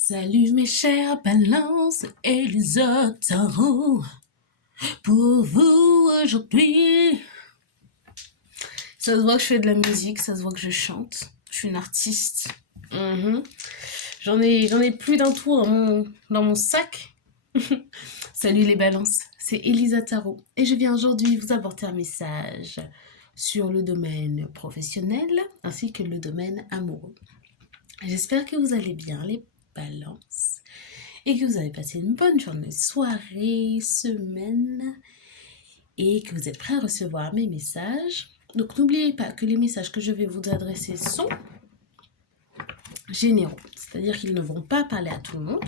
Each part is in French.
Salut mes chers balances et les autres tarots. Pour vous aujourd'hui. Ça se voit que je fais de la musique, ça se voit que je chante. Je suis une artiste. Mhm. J'en ai plus d'un tour dans mon sac. Salut les balances, c'est Elisa Tarot et je viens aujourd'hui vous apporter un message sur le domaine professionnel ainsi que le domaine amoureux. J'espère que vous allez bien les balances et que vous avez passé une bonne journée, soirée, semaine et que vous êtes prêts à recevoir mes messages. Donc n'oubliez pas que les messages que je vais vous adresser sont généraux, c'est-à-dire qu'ils ne vont pas parler à tout le monde.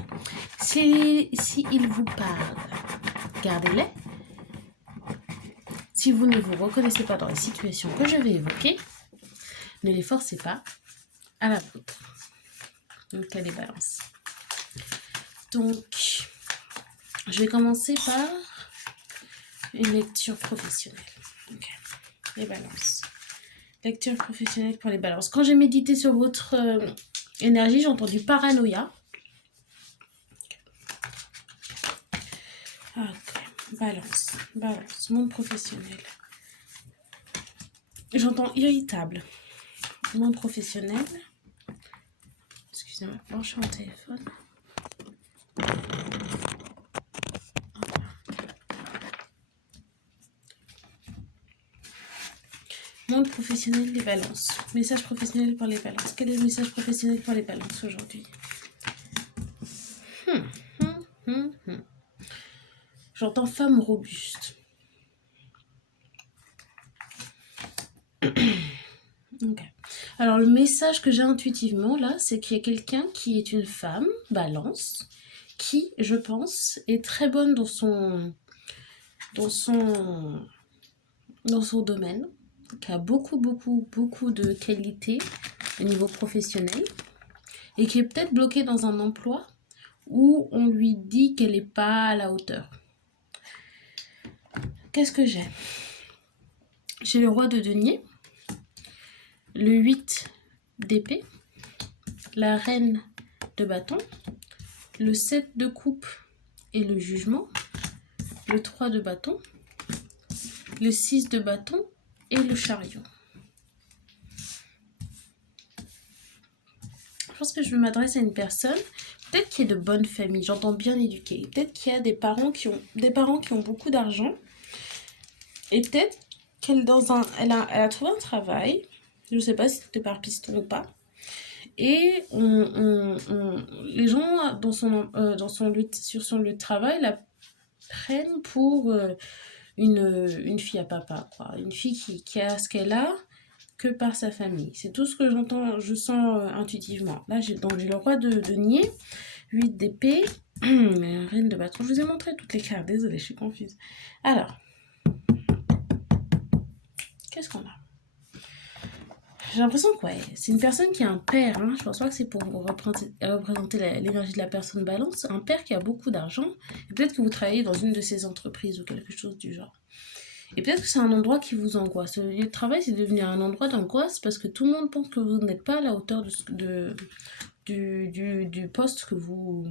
Si ils vous parlent, gardez-les. Si vous ne vous reconnaissez pas dans les situations que je vais évoquer, ne les forcez pas à la vôtre. Donc, elle les balance. Donc, je vais commencer par une lecture professionnelle. Ok, les balances. Lecture professionnelle pour les balances. Quand j'ai médité sur votre énergie, j'ai entendu paranoïa. Ok, balance, monde professionnel. J'entends irritable. Monde professionnel. Excusez-moi, brancher mon téléphone. Monde professionnel des balances. Message professionnel pour les balances. Quel est le message professionnel pour les balances aujourd'hui? J'entends femme robuste. Ok. Alors le message que j'ai intuitivement là, c'est qu'il y a quelqu'un qui est une femme, balance, qui, je pense, est très bonne dans son domaine, qui a beaucoup de qualités au niveau professionnel et qui est peut-être bloquée dans un emploi où on lui dit qu'elle n'est pas à la hauteur. Qu'est-ce que j'ai? J'ai le roi de denier, le 8 d'épée, la reine de bâton, le 7 de coupe et le jugement, le 3 de bâton, le 6 de bâton et le chariot. Je pense que je m'adresse à une personne, peut-être qui est de bonne famille, j'entends bien éduquée, peut-être qu'il y a des parents qui ont beaucoup d'argent, et peut-être qu'elle a trouvé un travail, je ne sais pas si c'était par piston ou pas, et les gens sur son lieu de travail la prennent pour une fille à papa, quoi. Une fille qui a ce qu'elle a que par sa famille. C'est tout ce que je sens intuitivement. Là, j'ai le roi de denier, 8 d'épée, reine de bâton. Je vous ai montré toutes les cartes, désolée, je suis confuse. Alors, qu'est-ce qu'on a? J'ai l'impression que c'est une personne qui a un père. Hein. Je pense pas que c'est pour vous représenter l'énergie de la personne balance. Un père qui a beaucoup d'argent. Et peut-être que vous travaillez dans une de ces entreprises ou quelque chose du genre. Et peut-être que c'est un endroit qui vous angoisse. Le lieu de travail, c'est devenu un endroit d'angoisse parce que tout le monde pense que vous n'êtes pas à la hauteur du poste que vous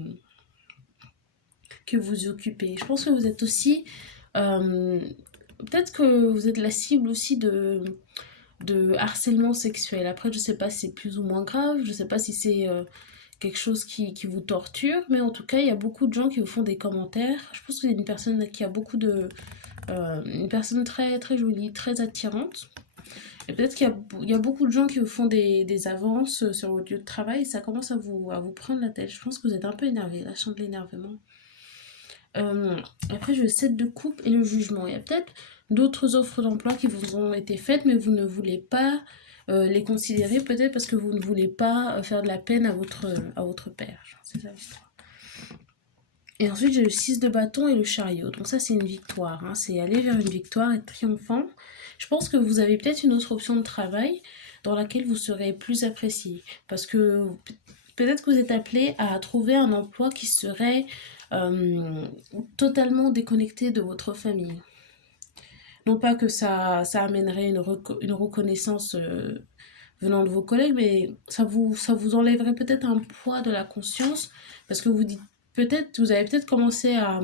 occupez. Je pense que vous êtes aussi... peut-être que vous êtes la cible aussi de harcèlement sexuel. Après, je sais pas si c'est plus ou moins grave, je sais pas si c'est quelque chose qui vous torture, mais en tout cas, il y a beaucoup de gens qui vous font des commentaires. Je pense que c'est une personne qui a une personne très, très jolie, très attirante. Et peut-être qu'il y a beaucoup de gens qui vous font des avances sur votre lieu de travail et ça commence à vous prendre la tête. Je pense que vous êtes un peu énervé, là, je sens de l'énervement. Après, je 7 de coupe et le jugement. Il y a peut-être d'autres offres d'emploi qui vous ont été faites, mais vous ne voulez pas les considérer, peut-être parce que vous ne voulez pas faire de la peine à votre père. C'est ça l'histoire. Et ensuite, j'ai le 6 de bâton et le chariot. Donc ça, c'est une victoire. Hein. C'est aller vers une victoire, être triomphant. Je pense que vous avez peut-être une autre option de travail dans laquelle vous serez plus apprécié. Parce que peut-être que vous êtes appelé à trouver un emploi qui serait totalement déconnecté de votre famille. Non pas que ça amènerait une reconnaissance venant de vos collègues, mais ça vous enlèverait peut-être un poids de la conscience parce que vous avez peut-être commencé à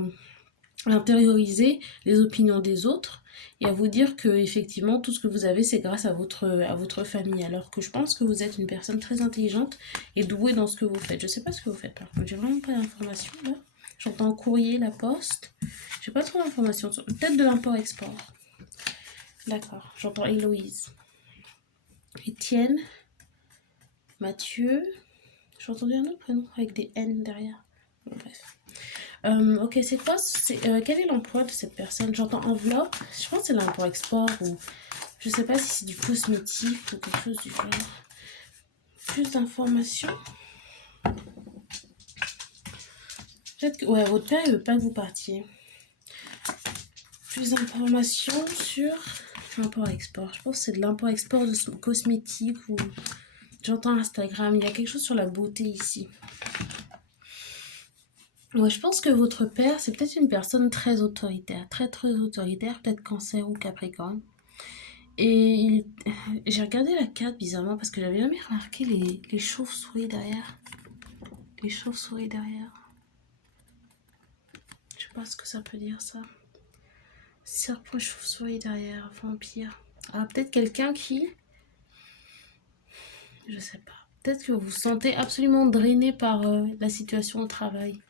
intérioriser les opinions des autres et à vous dire que effectivement tout ce que vous avez c'est grâce à votre famille, alors que je pense que vous êtes une personne très intelligente et douée dans ce que vous faites. Je sais pas ce que vous faites par contre, j'ai vraiment pas d'informations là. J'entends courrier, la poste, j'ai pas trop d'informations, peut-être de l'import-export. D'accord, j'entends Héloïse, Étienne, Mathieu, j'ai entendu un autre prénom avec des N derrière. Bon, bref. Ok, c'est quoi quel est l'emploi de cette personne? J'entends enveloppe. Je pense que c'est l'import-export ou je sais pas si c'est du cosmétique ou quelque chose du genre. Plus d'informations. Peut-être que ouais, votre père il veut pas que vous partiez. Plus d'informations sur l'import-export. Je pense que c'est de l'import-export de cosmétique ou j'entends Instagram. Il y a quelque chose sur la beauté ici. Ouais, je pense que votre père, c'est peut-être une personne très autoritaire, très autoritaire, peut-être Cancer ou Capricorne. Et j'ai regardé la carte bizarrement parce que j'avais jamais remarqué les chauves-souris derrière. Les chauves-souris derrière. Je sais pas ce que ça peut dire ça. Serpent, chauve-souris derrière, vampire. Ah, peut-être quelqu'un qui... Je sais pas. Peut-être que vous vous sentez absolument drainé par la situation au travail.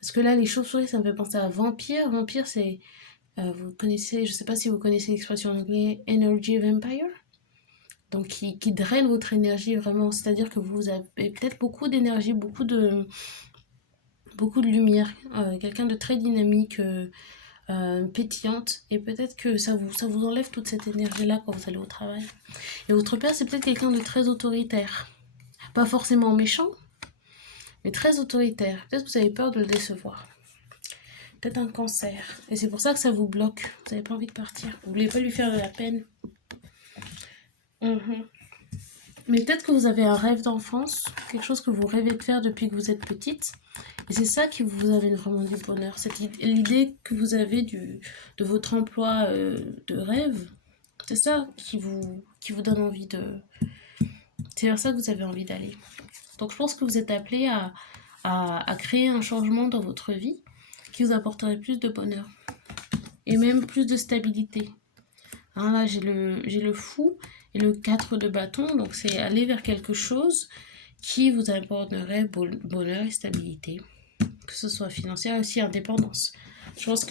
Parce que là, les chauves-souris, ça me fait penser à vampire. Vampire, c'est... vous connaissez, je sais pas si vous connaissez l'expression en anglais, energy vampire. Donc qui draine votre énergie vraiment. C'est-à-dire que vous avez peut-être beaucoup d'énergie, beaucoup de lumière. Quelqu'un de très dynamique, pétillante. Et peut-être que ça vous enlève toute cette énergie-là quand vous allez au travail. Et votre père, c'est peut-être quelqu'un de très autoritaire. Pas forcément méchant, mais très autoritaire. Peut-être que vous avez peur de le décevoir. Peut-être un cancer. Et c'est pour ça que ça vous bloque. Vous n'avez pas envie de partir. Vous voulez pas lui faire de la peine. Mais peut-être que vous avez un rêve d'enfance, quelque chose que vous rêvez de faire depuis que vous êtes petite. Et c'est ça qui vous amène vraiment du bonheur. C'est l'idée que vous avez de votre emploi de rêve. C'est ça qui vous donne envie de... C'est vers ça que vous avez envie d'aller. Donc je pense que vous êtes appelé à créer un changement dans votre vie qui vous apporterait plus de bonheur. Et même plus de stabilité. Hein, là, j'ai le fou et le 4 de bâton. Donc c'est aller vers quelque chose qui vous apporterait bonheur et stabilité. Que ce soit financière et aussi indépendance. Je pense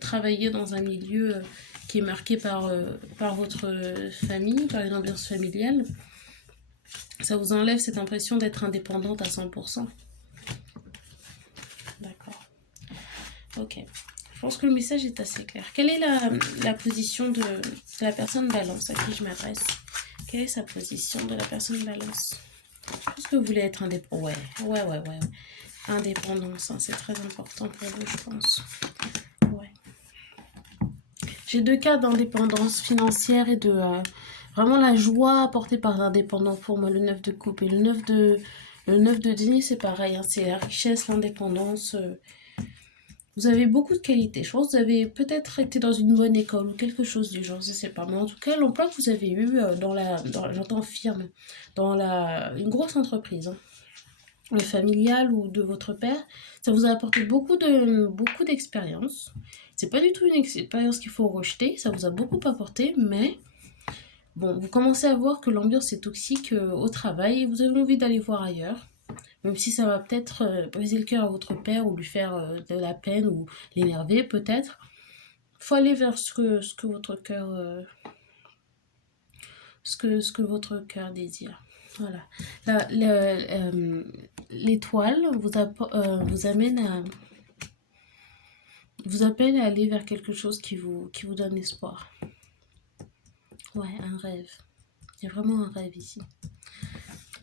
travailler dans un milieu qui est marqué par votre famille, par une ambiance familiale, ça vous enlève cette impression d'être indépendante à 100%. D'accord. Ok. Je pense que le message est assez clair. Quelle est la position de la personne balance à qui je m'adresse? Quelle est sa position de la personne balance? Je pense que vous voulez être indépendant. Ouais. Indépendance, hein, c'est très important pour vous, je pense. Ouais. J'ai 2 cas d'indépendance financière et de vraiment la joie apportée par l'indépendant pour moi, le 9 de coupe. Et le 9 de denier, c'est pareil, hein, c'est la richesse, l'indépendance. Vous avez beaucoup de qualités. Je pense que vous avez peut-être été dans une bonne école ou quelque chose du genre, je sais pas. Mais en tout cas, l'emploi que vous avez eu j'entends firme, dans une grosse entreprise, hein, familiale ou de votre père, ça vous a apporté beaucoup d'expérience. C'est pas du tout une expérience qu'il faut rejeter, ça vous a beaucoup apporté, mais bon, vous commencez à voir que l'ambiance est toxique au travail et vous avez envie d'aller voir ailleurs. Même si ça va peut-être briser le cœur à votre père ou lui faire de la peine ou l'énerver peut-être. Il faut aller vers ce que votre cœur ce que votre cœur désire. Voilà. L'étoile vous amène à vous appelle à aller vers quelque chose qui vous donne espoir. Ouais, un rêve. Il y a vraiment un rêve ici.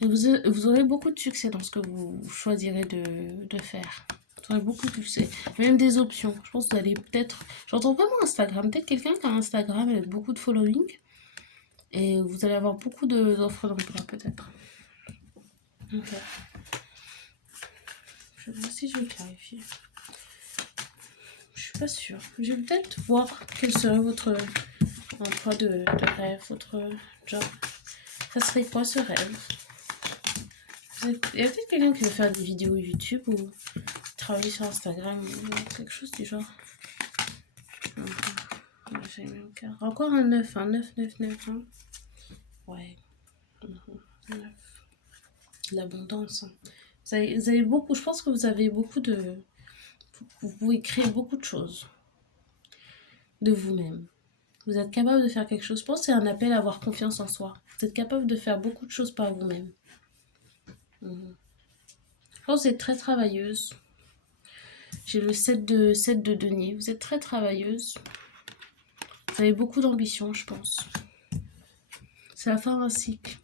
Et vous aurez beaucoup de succès dans ce que vous choisirez de faire. Vous aurez beaucoup de succès. Même des options. Je pense que vous allez peut-être... J'entends vraiment Instagram. Peut-être quelqu'un qui a un Instagram avec beaucoup de following. Et vous allez avoir beaucoup d'offres d'emploi peut-être. Ok. Je vais voir si je vais clarifier. Je suis pas sûre. Je vais peut-être voir quel serait votre emploi de rêve, votre job. Ça serait quoi ce rêve? Il y a peut-être quelqu'un qui veut faire des vidéos YouTube ou travailler sur Instagram ou quelque chose du genre. J'ai même carte. Encore un 9, un 9, 9, 9. Hein. Ouais. 9. L'abondance. Hein. Vous avez beaucoup, je pense que vous avez beaucoup de... Vous pouvez créer beaucoup de choses de vous-même. Vous êtes capable de faire quelque chose. Je pense que c'est un appel à avoir confiance en soi. Vous êtes capable de faire beaucoup de choses par vous-même. Je pense que vous êtes très travailleuse. J'ai le 7 de denier. Vous êtes très travailleuse. Vous avez beaucoup d'ambition, je pense. C'est la fin d'un cycle.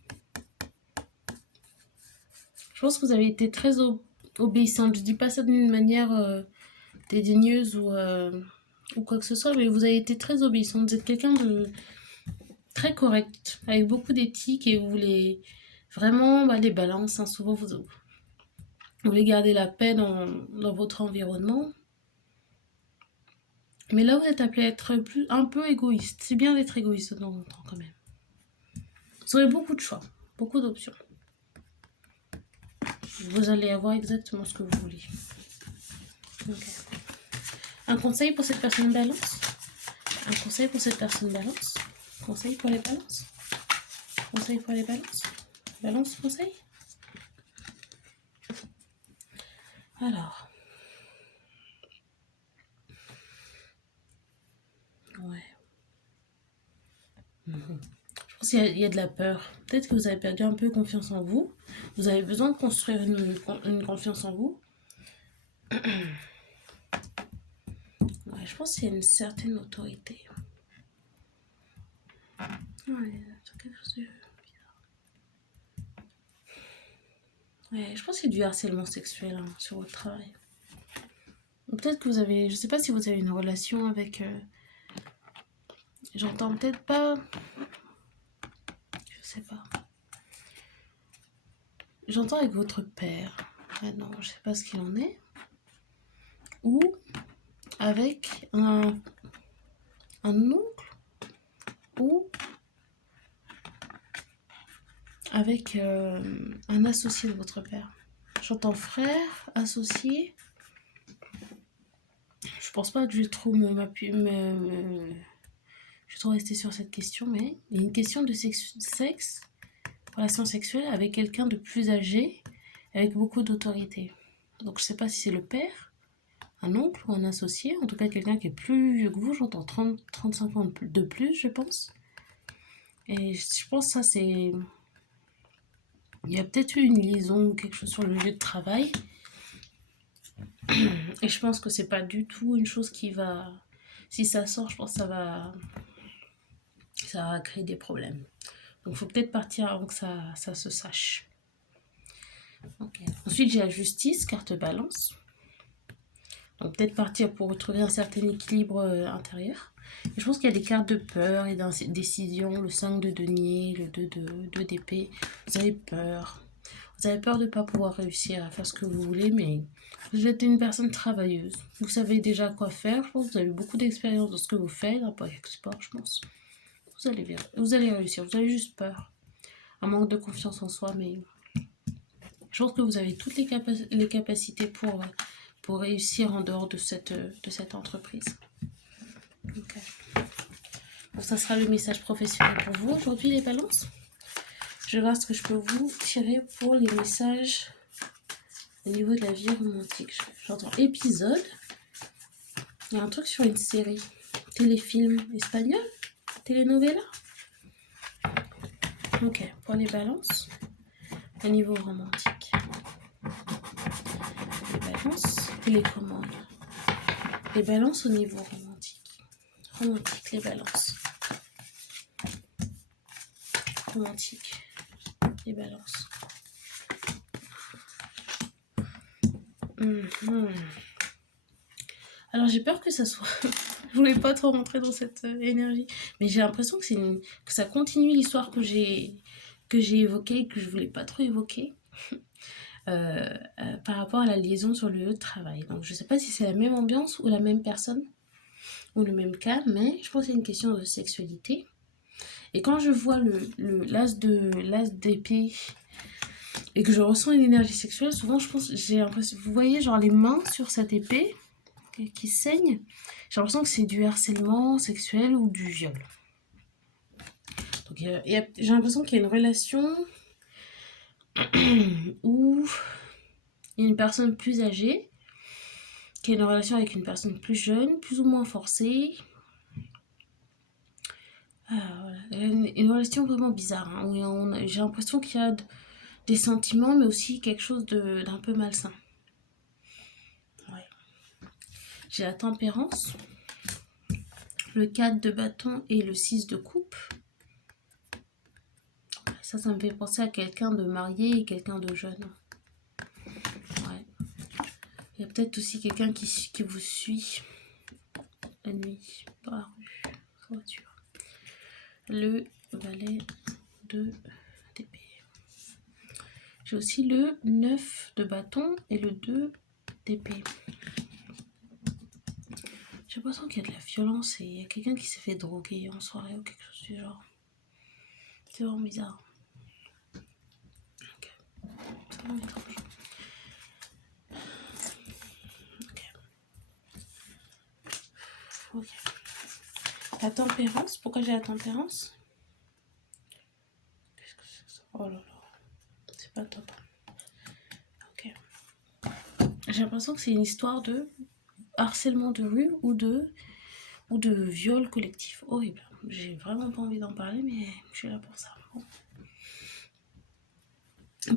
Je pense que vous avez été très obéissante. Je dis pas ça d'une manière dédaigneuse ou quoi que ce soit, mais vous avez été très obéissante. Vous êtes quelqu'un de très correct, avec beaucoup d'éthique et vous voulez vraiment les balances. Hein, souvent, vous voulez garder la paix dans votre environnement. Mais là, vous êtes appelé à être un peu égoïste. C'est bien d'être égoïste de temps en temps quand même. Vous aurez beaucoup de choix, beaucoup d'options. Vous allez avoir exactement ce que vous voulez. Okay. Un conseil pour cette personne balance? Un conseil pour cette personne balance? Conseil pour les balances? Conseil pour les balances? Balance, conseil? Alors. Ouais. Je pense qu'il y a de la peur. Peut-être que vous avez perdu un peu confiance en vous. Vous avez besoin de construire une confiance en vous. Ouais, je pense qu'il y a une certaine autorité. Ouais, c'est quelque chose de bizarre. Ouais, je pense qu'il y a du harcèlement sexuel sur votre travail. Peut-être que vous avez... Je sais pas si vous avez une relation avec... J'entends peut-être pas... Je sais pas. J'entends avec votre père. Ah non, je sais pas ce qu'il en est. Ou avec un oncle. Ou avec un associé de votre père. J'entends frère, associé. Je pense pas que je vais trop je vais trop rester sur cette question, mais il y a une question de sexe, relation sexuelle avec quelqu'un de plus âgé, avec beaucoup d'autorité. Donc je sais pas si c'est le père, un oncle ou un associé, en tout cas quelqu'un qui est plus vieux que vous, j'entends 30-35 ans de plus, je pense. Et je pense que ça c'est... Il y a peut-être eu une liaison ou quelque chose sur le lieu de travail. Et je pense que c'est pas du tout une chose qui va... Si ça sort, je pense que ça va créer des problèmes. Donc il faut peut-être partir avant que ça se sache. Okay. Ensuite, j'ai la justice, carte balance. Donc peut-être partir pour retrouver un certain équilibre intérieur. Et je pense qu'il y a des cartes de peur et d'indécision, le 5 de denier, le 2 d'épée. Vous avez peur. Vous avez peur de ne pas pouvoir réussir à faire ce que vous voulez, mais vous êtes une personne travailleuse. Vous savez déjà quoi faire. Je pense que vous avez beaucoup d'expérience dans ce que vous faites, import-export, je pense. Vous allez réussir. Vous avez juste peur. Un manque de confiance en soi, mais je pense que vous avez toutes les capacités pour réussir en dehors de cette entreprise. Okay. Bon, ça sera le message professionnel pour vous aujourd'hui, les balances. Je vais voir ce que je peux vous tirer pour les messages au niveau de la vie romantique. J'entends épisode. Il y a un truc sur une série. Téléfilm espagnol. Telenovela. Ok, pour les balances. Au niveau romantique. Les balances. Télécommande. Les balances au niveau romantique. Romantique, les balances. Romantique. Les balances. Alors j'ai peur que ça soit... Je voulais pas trop rentrer dans cette énergie. Mais j'ai l'impression que, que ça continue l'histoire que j'ai évoquée et que je voulais pas trop évoquer. Par rapport à la liaison sur le lieu de travail. Donc je sais pas si c'est la même ambiance ou la même personne ou le même cas, mais je pense que c'est une question de sexualité. Et quand je vois l'as d'épée et que je ressens une énergie sexuelle, souvent j'ai l'impression, vous voyez genre les mains sur cette épée qui saignent, j'ai l'impression que c'est du harcèlement sexuel ou du viol. Donc j'ai l'impression qu'il y a une relation où il y a une personne plus âgée qui a une relation avec une personne plus jeune, plus ou moins forcée. Voilà. Une relation vraiment bizarre, hein, où j'ai l'impression qu'il y a des sentiments, mais aussi quelque chose d'un peu malsain. Ouais. J'ai la tempérance, le 4 de bâton et le 6 de coupe. Ça me fait penser à quelqu'un de marié et quelqu'un de jeune. Ouais. Il y a peut-être aussi quelqu'un qui vous suit la nuit, dans la rue, en voiture. Le valet de d'épée. J'ai aussi le 9 de bâton et le 2 d'épée. J'ai l'impression qu'il y a de la violence et il y a quelqu'un qui s'est fait droguer en soirée ou quelque chose du genre. C'est vraiment bizarre. Ok. C'est vraiment étrange. Ok. La tempérance. Pourquoi j'ai la tempérance? Qu'est-ce que c'est que ça? Oh là là. C'est pas top. Ok. J'ai l'impression que c'est une histoire de harcèlement de rue ou de viol collectif. Horrible. J'ai vraiment pas envie d'en parler, mais je suis là pour ça. Bon.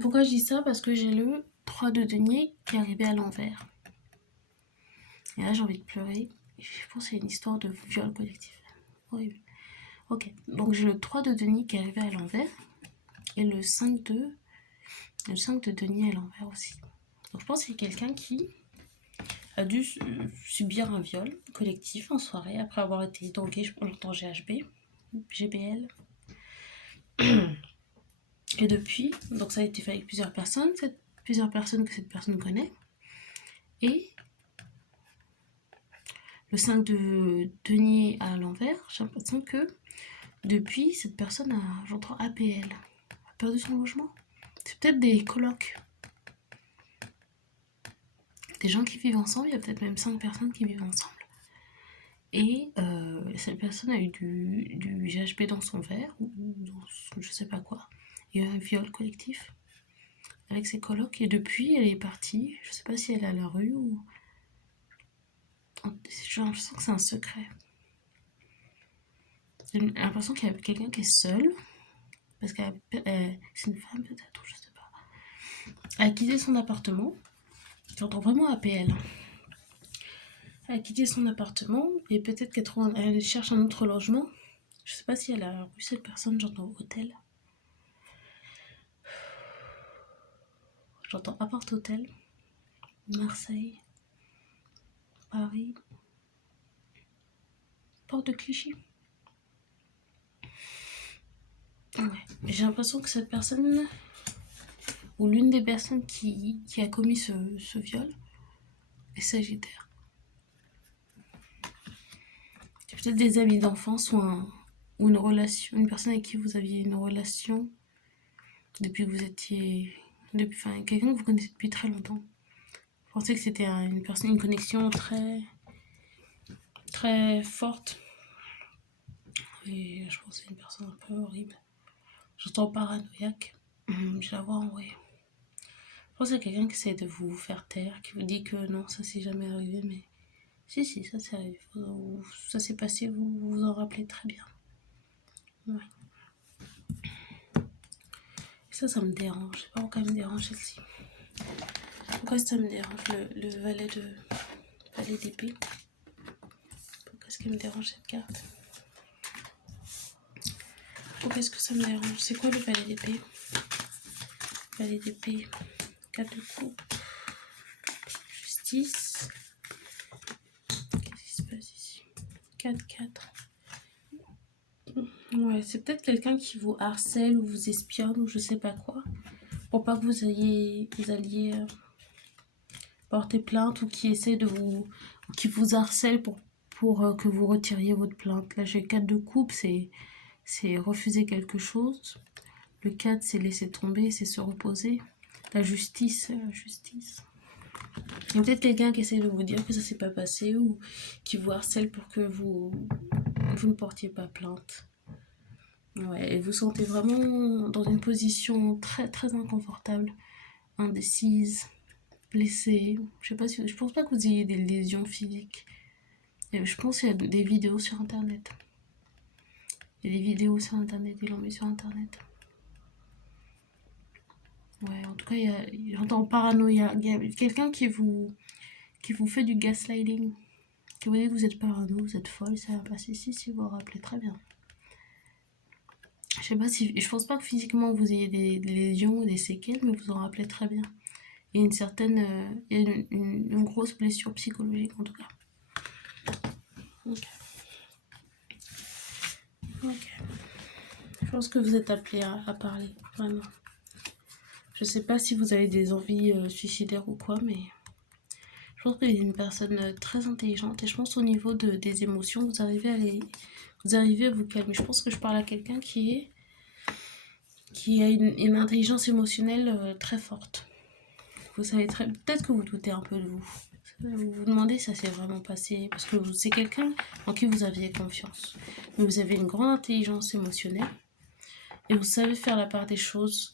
Pourquoi je dis ça? Parce que j'ai le 3 de denier qui est arrivé à l'envers. Et là, j'ai envie de pleurer. Je pense que c'est une histoire de viol collectif. Horrible. Ok, donc j'ai le 3 de denier qui est arrivé à l'envers. Et le 5 de denier à l'envers aussi. Donc je pense que c'est quelqu'un qui a dû subir un viol collectif en soirée après avoir été drogué longtemps GHB, GBL. Et depuis, donc ça a été fait avec plusieurs personnes que cette personne connaît. Et le 5 de denier à l'envers, j'ai l'impression que depuis, cette personne a, j'entends APL, a perdu son logement. C'est peut-être des colocs. Des gens qui vivent ensemble, il y a peut-être même 5 personnes qui vivent ensemble. Et cette personne a eu du GHB dans son verre, ou dans je sais pas quoi. Il y a eu un viol collectif avec ses colocs. Et depuis, elle est partie. Je sais pas si elle est à la rue ou... J'ai l'impression que c'est un secret. J'ai l'impression qu'il y a quelqu'un qui est seul. Parce que c'est une femme peut-être, je sais pas. Elle a quitté son appartement. J'entends vraiment APL. Elle a quitté son appartement et peut-être qu'elle cherche un autre logement. Je sais pas si elle a vu cette personne, j'entends hôtel. J'entends appart-hôtel. Marseille. Paris. Porte de Clichy. Ouais. J'ai l'impression que cette personne, ou l'une des personnes qui a commis ce viol, est sagittaire. C'est peut-être des amis d'enfance ou une relation, une personne avec qui vous aviez une relation depuis que vous étiez... Enfin, quelqu'un que vous connaissez depuis très longtemps. Je pensais que c'était une connexion très, très forte. Et je pense que c'est une personne un peu horrible. J'entends paranoïaque. Je la vois en vrai. Je pense qu'il y a quelqu'un qui essaie de vous faire taire, qui vous dit que non, ça s'est jamais arrivé, mais si, ça s'est arrivé. Ça s'est passé, vous vous en rappelez très bien. Ouais. Et ça me dérange. Je sais pas pourquoi elle me dérange celle-ci. Pourquoi ça me dérange le valet d'épée? Pourquoi est-ce qu'elle me dérange cette carte? Pourquoi est-ce que ça me dérange? C'est quoi le valet d'épée? Valet d'épée, 4 de coupe, justice. Qu'est-ce qui se passe ici? 4-4. Ouais, c'est peut-être quelqu'un qui vous harcèle ou vous espionne ou je sais pas quoi. Pour pas que vous alliez porter plainte ou qui essaie ou qui vous harcèle pour que vous retiriez votre plainte. Là, j'ai 4 de coupe, c'est c'est refuser quelque chose. Le 4, c'est laisser tomber, c'est se reposer. La justice, c'est la justice. Il y a peut-être quelqu'un qui essaie de vous dire que ça s'est pas passé ou qui vous harcèle pour que vous ne portiez pas plainte. Ouais, et vous sentez vraiment dans une position très très inconfortable, indécise, blessée. Je sais pas si, je pense pas que vous ayez des lésions physiques. Et je pense qu'il y a des vidéos sur internet. Il y a des vidéos sur internet, ils l'ont mis sur internet. Ouais, en tout cas, j'entends paranoïa. Il y a quelqu'un qui vous fait du gaslighting. Qui vous dit que vous êtes parano, vous êtes folle, ça va passer si vous vous rappelez très bien. Je sais pas si, je pense pas que physiquement vous ayez des lésions ou des séquelles, mais vous en rappelez très bien. Il y a une certaine, il y a une grosse blessure psychologique en tout cas. Ok. Ok. Je pense que vous êtes appelé à parler, vraiment. Je sais pas si vous avez des envies suicidaires ou quoi, mais je pense que vous êtes une personne très intelligente et je pense au niveau des émotions, vous arrivez à vous calmer. Je pense que je parle à quelqu'un qui a une intelligence émotionnelle très forte. Vous savez peut-être que vous doutez un peu de vous. Vous vous demandez si ça s'est vraiment passé, parce que c'est quelqu'un en qui vous aviez confiance. Mais vous avez une grande intelligence émotionnelle, et vous savez faire la part des choses,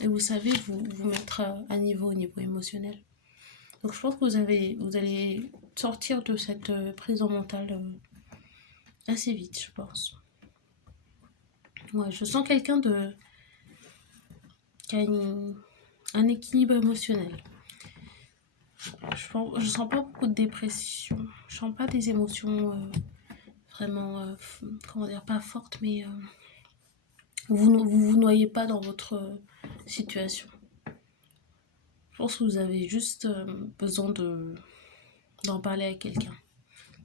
et vous savez vous mettre à niveau au niveau émotionnel. Donc je pense que vous allez sortir de cette prison mentale assez vite, je pense. Ouais, je sens quelqu'un qui a un équilibre émotionnel. Je sens pas beaucoup de dépression. Je sens pas des émotions vraiment, comment dire, pas fortes, mais vous noyez pas dans votre situation. Je pense que vous avez juste besoin d'en parler à quelqu'un.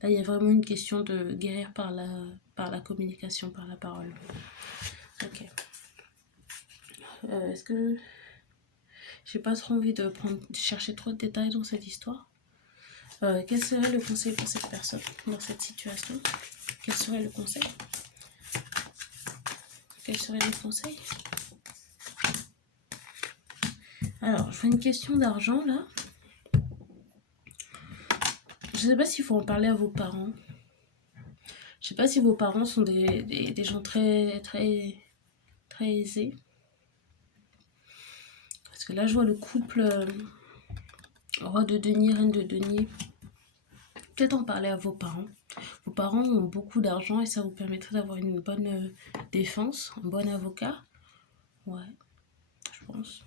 Là, il y a vraiment une question de guérir par la communication, par la parole. Ok. Est-ce que j'ai pas trop envie de chercher trop de détails dans cette histoire? Quel serait le conseil pour cette personne dans cette situation? Quel serait le conseil? Quels seraient les conseils? Alors, je fais une question d'argent là. Je sais pas s'il faut en parler à vos parents. Je sais pas si vos parents sont des gens très, très, très aisés. Parce que là, je vois le couple roi de denier, reine de denier. Peut-être en parler à vos parents. Vos parents ont beaucoup d'argent et ça vous permettrait d'avoir une bonne défense, un bon avocat. Ouais, je pense.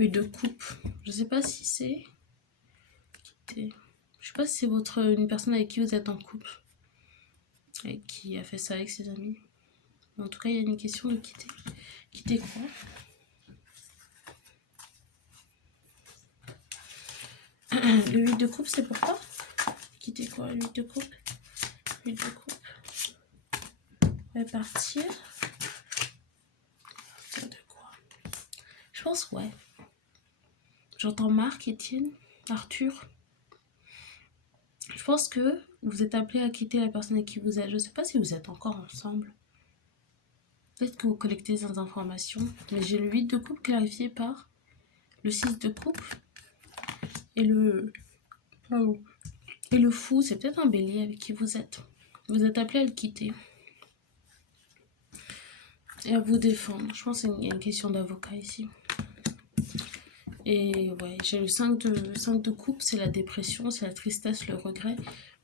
8 de coupe. Je sais pas si c'est... Je sais pas si c'est une personne avec qui vous êtes en couple. Et qui a fait ça avec ses amis. En tout cas, il y a une question de quitter. Quitter quoi? Le 8 de coupe, c'est pourquoi? Quitter quoi? Le 8 de coupe? 8 de coupe. Partir. Partir de quoi? Je pense, ouais. J'entends Marc, Étienne, Arthur. Je pense que vous êtes appelé à quitter la personne avec qui vous êtes. Je sais pas si vous êtes encore ensemble. Peut-être que vous collectez des informations. Mais j'ai le 8 de coupe clarifié par le 6 de coupe. Et le... Pardon. Et le fou, c'est peut-être un bélier avec qui vous êtes. Vous êtes appelé à le quitter. Et à vous défendre. Je pense qu'il y a une question d'avocat ici. Et ouais, j'ai le 5 de coupe, c'est la dépression, c'est la tristesse, le regret.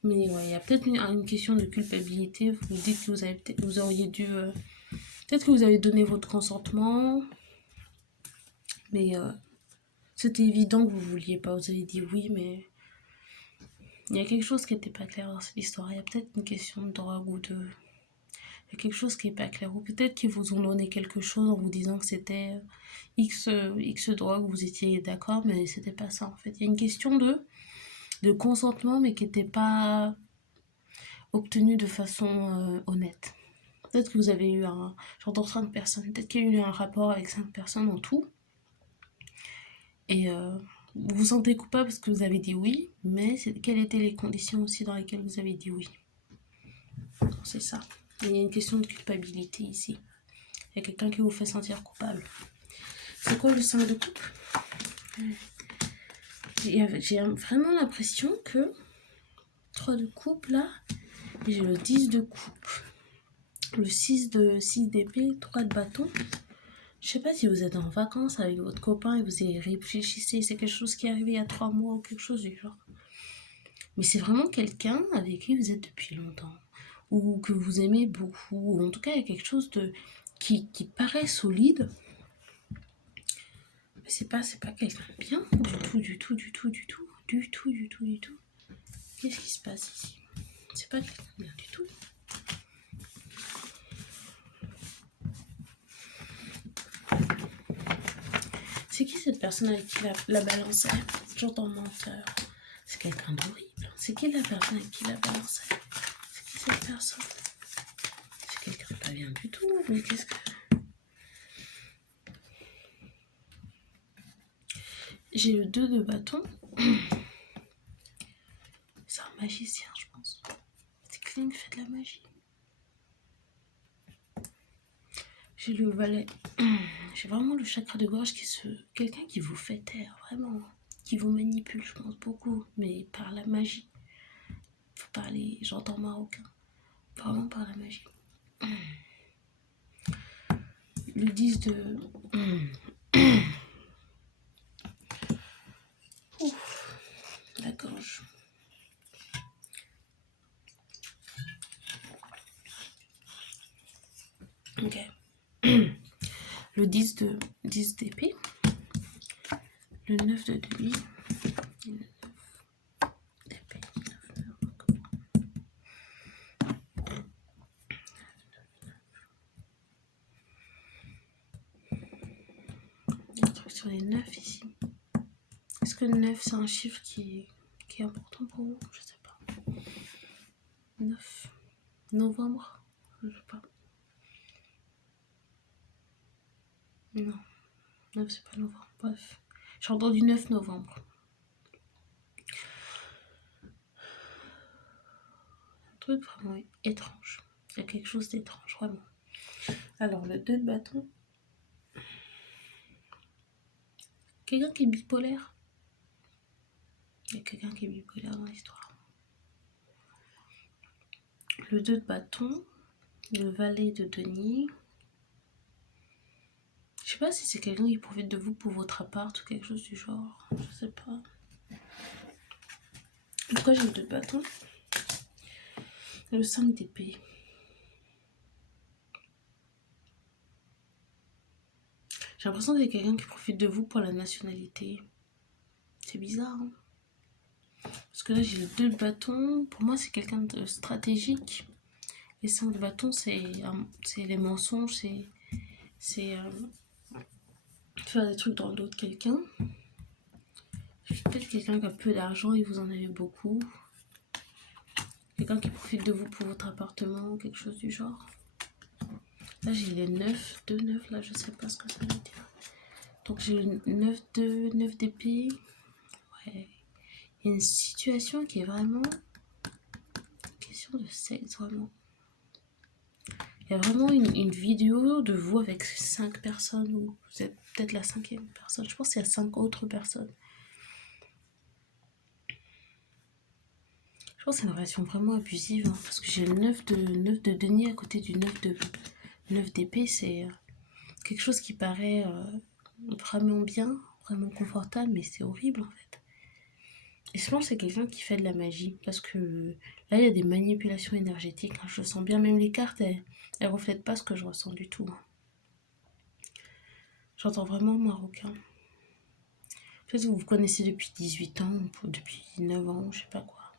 Mais ouais, il y a peut-être une question de culpabilité. Vous dites que vous auriez dû... peut-être que vous avez donné votre consentement. Mais c'était évident que vous vouliez pas. Vous avez dit oui, mais... Il y a quelque chose qui n'était pas clair dans cette histoire. Il y a peut-être une question de drogue ou de... Il y a quelque chose qui n'est pas clair. Ou peut-être qu'ils vous ont donné quelque chose en vous disant que c'était X drogue, vous étiez d'accord, mais c'était pas ça en fait. Il y a une question de consentement, mais qui n'était pas obtenue de façon honnête. Peut-être que vous avez eu j'entends 5 personnes, peut-être qu'il y a eu un rapport avec 5 personnes en tout. Et vous vous sentez coupable parce que vous avez dit oui, mais quelles étaient les conditions aussi dans lesquelles vous avez dit oui? c'est ça. Il y a une question de culpabilité ici. Il y a quelqu'un qui vous fait sentir coupable. C'est quoi le 5 de coupe? J'ai vraiment l'impression que 3 de coupe là, j'ai le 10 de coupe, le 6 d'épée, 3 de bâton. Je sais pas si vous êtes en vacances avec votre copain et vous y réfléchissez, c'est quelque chose qui est arrivé il y a 3 mois ou quelque chose du genre. Mais c'est vraiment quelqu'un avec qui vous êtes depuis longtemps, ou que vous aimez beaucoup, ou en tout cas il y a quelque chose qui paraît solide. Mais c'est pas quelqu'un de bien, du tout. Qu'est-ce qui se passe ici? C'est pas quelqu'un de bien du tout. C'est qui cette personne avec qui la balance est? J'entends menteur. C'est quelqu'un d'horrible. C'est qui la personne avec qui la balance est? C'est qui cette personne? C'est quelqu'un de pas bien du tout. Mais qu'est-ce que... J'ai le 2 de bâton. C'est un magicien, je pense. C'est quelqu'un qui fait de la magie. J'ai le valet. J'ai vraiment le chakra de gorge qui se... Quelqu'un qui vous fait taire, vraiment. Qui vous manipule, je pense, beaucoup. Mais par la magie. Faut parler, j'entends marocain. Vraiment par la magie. Le 10 de... Ouf, la gorge. Ok. Le 10 d'épée. Le 9 de demi. Le 9 d'épée. Il y a un truc sur les 9 ici. Est-ce que le 9 c'est un chiffre qui est important pour vous? Je sais pas. 9 novembre? Je sais pas. Non. 9 c'est pas novembre. Bref. J'ai entendu 9 novembre. Un truc vraiment étrange. Il y a quelque chose d'étrange, vraiment. Alors, le 2 de bâton. Quelqu'un qui est bipolaire. Il y a quelqu'un qui est bipolaire dans l'histoire. Le 2 de bâton. Le valet de denier. Je sais pas si c'est quelqu'un qui profite de vous pour votre appart ou quelque chose du genre. Je sais pas. Pourquoi j'ai le 2 de bâton? Le 5 d'épée. J'ai l'impression qu'il y a quelqu'un qui profite de vous pour la nationalité. C'est bizarre, hein? Parce que là, j'ai le 2 de bâton. Pour moi, c'est quelqu'un de stratégique. Les 5 de bâton, c'est les mensonges, c'est faire des trucs dans le dos de quelqu'un. Peut-être quelqu'un qui a peu d'argent et vous en avez beaucoup. Quelqu'un qui profite de vous pour votre appartement ou quelque chose du genre. Là, j'ai les 9, 2, 9, là, je sais pas ce que ça veut dire. Donc, j'ai le 9, 2, 9 d'épée. Ouais. Il y a une situation qui est vraiment... question de sexe, vraiment. Il y a vraiment une vidéo de vous avec 5 personnes, ou vous êtes peut-être la 5e personne. Je pense qu'il y a 5 autres personnes. Je pense que c'est une relation vraiment abusive, hein, parce que j'ai le 9 de denier à côté du 9 d'épée. C'est quelque chose qui paraît vraiment bien, vraiment confortable, mais c'est horrible en fait. Et je pense que c'est quelqu'un qui fait de la magie, parce que là, il y a des manipulations énergétiques, hein, je le sens bien, même les cartes, elles reflètent pas ce que je ressens du tout. Hein. J'entends vraiment marocain. Peut-être que vous vous connaissez depuis 18 ans, ou depuis 9 ans, je sais pas quoi.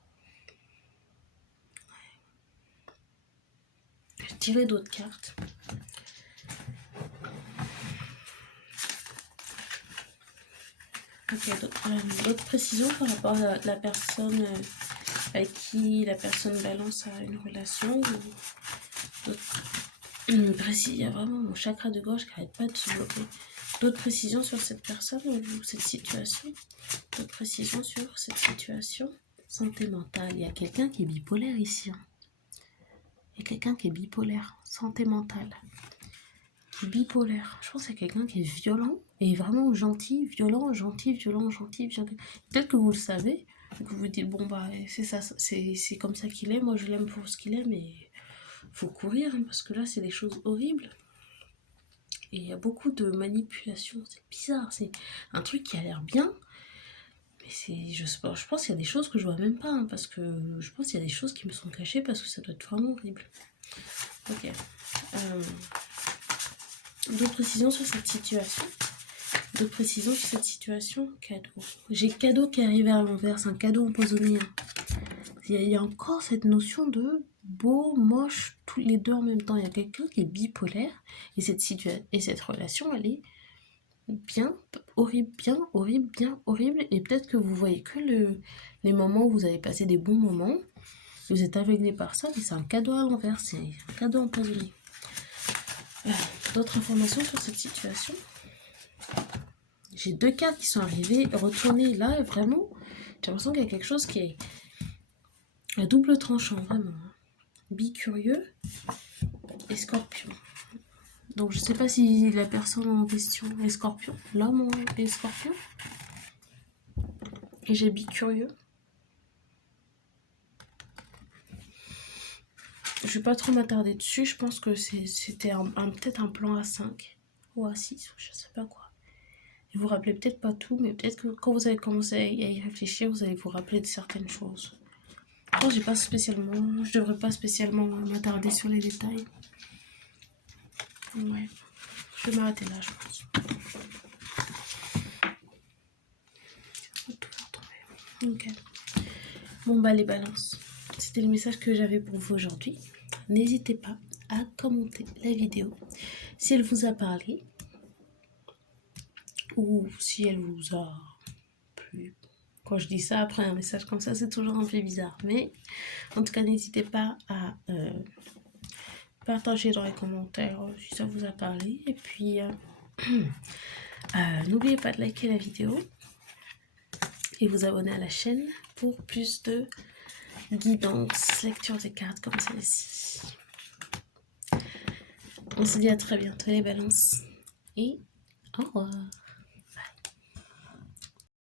Je vais tirer d'autres cartes. Ok, d'autres précisions par rapport à la personne avec qui la personne balance a une relation. Il y a vraiment mon chakra de gorge qui n'arrête pas de se bloquer. D'autres précisions sur cette personne ou cette situation? D'autres précisions sur cette situation? Santé mentale. Il y a quelqu'un qui est bipolaire ici. Hein. Il y a quelqu'un qui est bipolaire, santé mentale. Bipolaire. Je pense que c'est quelqu'un qui est violent et vraiment gentil, violent, gentil, violent, gentil, violent. Peut-être que vous le savez, que vous vous dites, bon bah c'est ça, c'est comme ça qu'il est, moi je l'aime pour ce qu'il est, mais faut courir, hein, parce que là c'est des choses horribles. Et il y a beaucoup de manipulation, c'est bizarre, c'est un truc qui a l'air bien, mais c'est, je sais pas, je pense qu'il y a des choses que je vois même pas, hein, parce que je pense qu'il y a des choses qui me sont cachées parce que ça doit être vraiment horrible. Ok. D'autres précisions sur cette situation. D'autres précisions sur cette situation. Cadeau. J'ai cadeau qui est arrivé à l'envers, c'est un cadeau empoisonné. Il y a encore cette notion de beau, moche, tous les deux en même temps. Il y a quelqu'un qui est bipolaire et cette relation, elle est bien horrible, bien horrible, bien horrible. Et peut-être que vous voyez que les moments où vous avez passé des bons moments, vous êtes aveuglé par ça, mais c'est un cadeau à l'envers, c'est un cadeau empoisonné. D'autres informations sur cette situation. J'ai 2 cartes qui sont arrivées, retournées là, vraiment, j'ai l'impression qu'il y a quelque chose qui est à double tranchant, vraiment. Bicurieux et Scorpion. Donc je sais pas si la personne en question est Scorpion, l'homme est Scorpion. Et j'ai Bicurieux. Je vais pas trop m'attarder dessus, je pense que c'était peut-être un plan A5 ou A6, je sais pas quoi. Et vous vous rappelez peut-être pas tout, mais peut-être que quand vous allez commencer à y réfléchir, vous allez vous rappeler de certaines choses. Je devrais pas spécialement m'attarder sur les détails. Ouais, je vais m'arrêter là, je pense. Ok. Bon bah les balances, c'était le message que j'avais pour vous aujourd'hui. N'hésitez pas à commenter la vidéo si elle vous a parlé ou si elle vous a plu. Quand je dis ça après un message comme ça, c'est toujours un peu bizarre, mais en tout cas n'hésitez pas à partager dans les commentaires si ça vous a parlé, et puis n'oubliez pas de liker la vidéo et vous abonner à la chaîne pour plus de guidance, lecture des cartes comme celle-ci. On se dit à très bientôt les balances et au revoir.